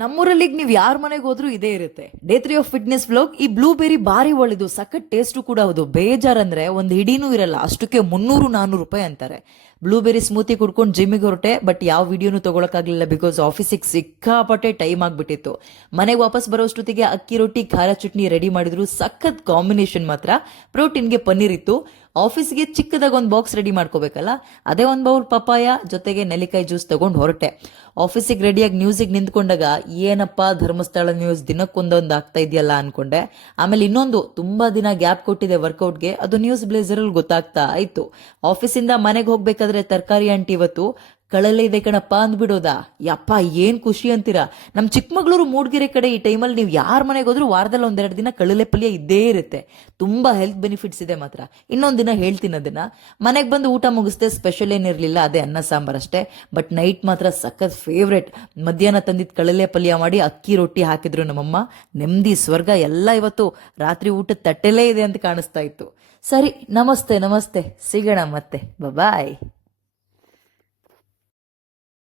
ನಮ್ಮೂರಲ್ಲಿ ಈಗ ನೀವು ಯಾರ ಮನೆಗೆ ಹೋದ್ರೂ ಇದೇ ಇರುತ್ತೆ. Day 3 of fitness vlog. ಈ ಬ್ಲೂಬೆರಿ ಬಾರಿ ಒಳ್ಳೆದು, ಸಖತ್ ಟೇಸ್ಟು ಕೂಡ ಹೌದು. ಬೇಜಾರಂದ್ರೆ ಒಂದು ಹಿಡಿನೂ ಇರಲ್ಲ, ಅಷ್ಟಕ್ಕೆ 300-400 ರೂಪಾಯಿ ಅಂತಾರೆ. ಬ್ಲೂಬೆರಿ ಸ್ಮೂತಿ ಕುಡ್ಕೊಂಡು ಜಿಮ್ಮಿಗೆ ಹೊರಟೆ, ಬಟ್ ಯಾವ ವಿಡಿಯೋನು ತಗೊಳಕ್ಕಾಗ್ಲಿಲ್ಲ, ಬಿಕಾಸ್ ಆಫೀಸಿಗೆ ಸಿಕ್ಕಾಪಟ್ಟೆ ಟೈಮ್ ಆಗ್ಬಿಟ್ಟಿತ್ತು. ಮನೆಗೆ ವಾಪಸ್ ಬರೋಷ್ಟೊತ್ತಿಗೆ ಅಕ್ಕಿ ರೊಟ್ಟಿ ಖಾರ ಚಟ್ನಿ ರೆಡಿ ಮಾಡಿದ್ರು. ಸಖತ್ ಕಾಂಬಿನೇಷನ್ ಮಾತ್ರ. ಪ್ರೋಟೀನ್ಗೆ ಪನ್ನೀರ್ ಇತ್ತು. ಆಫೀಸ್ಗೆ ಚಿಕ್ಕದಾಗ ಒಂದು ಬಾಕ್ಸ್ ರೆಡಿ ಮಾಡ್ಕೋಬೇಕಲ್ಲ, ಅದೇ ಒಂದು ಬೌಲ್ ಪಪಾಯ ಜೊತೆಗೆ ನೆಲ್ಲಿಕಾಯಿ ಜ್ಯೂಸ್ ತಗೊಂಡು ಹೊರಟೆ. ಆಫೀಸಿಗೆ ರೆಡಿಯಾಗಿ ನ್ಯೂಸಿಗೆ ನಿಂತ್ಕೊಂಡಾಗ ಏನಪ್ಪಾ ಧರ್ಮಸ್ಥಳ ನ್ಯೂಸ್ ದಿನಕ್ಕೊಂದೊಂದು ಆಗ್ತಾ ಇದೆಯಲ್ಲ ಅನ್ಕೊಂಡೆ. ಆಮೇಲೆ ಇನ್ನೊಂದು ತುಂಬಾ ದಿನ ಗ್ಯಾಪ್ ಕೊಟ್ಟಿದೆ ವರ್ಕೌಟ್ಗೆ, ಅದು ನ್ಯೂಸ್ ಬ್ಲೇಸರ್ ಅಲ್ಲಿ ಗೊತ್ತಾಗ್ತಾ ಆಯ್ತು. ಆಫೀಸಿಂದ ಮನೆಗೆ ಹೋಗ್ಬೇಕಾದ್ರೆ ತರಕಾರಿ ಆಂಟಿ ಇವತ್ತು ಕಳಲೆ ಇದೆ ಕಣಪ್ಪ ಅಂದ್ಬಿಡೋದಾ. ಯಪ್ಪ ಏನ್ ಖುಷಿ ಅಂತೀರಾ. ನಮ್ ಚಿಕ್ಕಮಗಳೂರು ಮೂಡ್ಗೆರೆ ಕಡೆ ಈ ಟೈಮಲ್ಲಿ ನೀವು ಯಾರ ಮನೆಗೆ ಹೋದ್ರೂ ವಾರದಲ್ಲಿ 1-2 ದಿನ ಕಳಲೆ ಪಲ್ಯ ಇದ್ದೇ ಇರುತ್ತೆ. ತುಂಬಾ ಹೆಲ್ತ್ ಬೆನಿಫಿಟ್ಸ್ ಇದೆ ಮಾತ್ರ. ಇನ್ನೊಂದ್ ದಿನ ಹೇಳ್ತೀನಿ ಅದನ್ನ. ಮನೆಗೆ ಬಂದು ಊಟ ಮುಗಿಸ್ದೆ, ಸ್ಪೆಷಲ್ ಏನಿರ್ಲಿಲ್ಲ, ಅದೇ ಅನ್ನ ಸಾಂಬಾರ್ ಅಷ್ಟೇ. ಬಟ್ ನೈಟ್ ಮಾತ್ರ ಸಖತ್ ಫೇವ್ರೆಟ್. ಮಧ್ಯಾಹ್ನ ತಂದಿದ್ ಕಳಲೆ ಪಲ್ಯ ಮಾಡಿ ಅಕ್ಕಿ ರೊಟ್ಟಿ ಹಾಕಿದ್ರು ನಮ್ಮಮ್ಮ. ನೆಮ್ಮದಿ ಸ್ವರ್ಗ ಎಲ್ಲ ಇವತ್ತು ರಾತ್ರಿ ಊಟದ ತಟ್ಟೆಲೇ ಇದೆ ಅಂತ ಕಾಣಿಸ್ತಾ ಇತ್ತು. ಸರಿ, ನಮಸ್ತೆ ನಮಸ್ತೆ, ಸಿಗೋಣ ಮತ್ತೆ, ಬಾಯ್.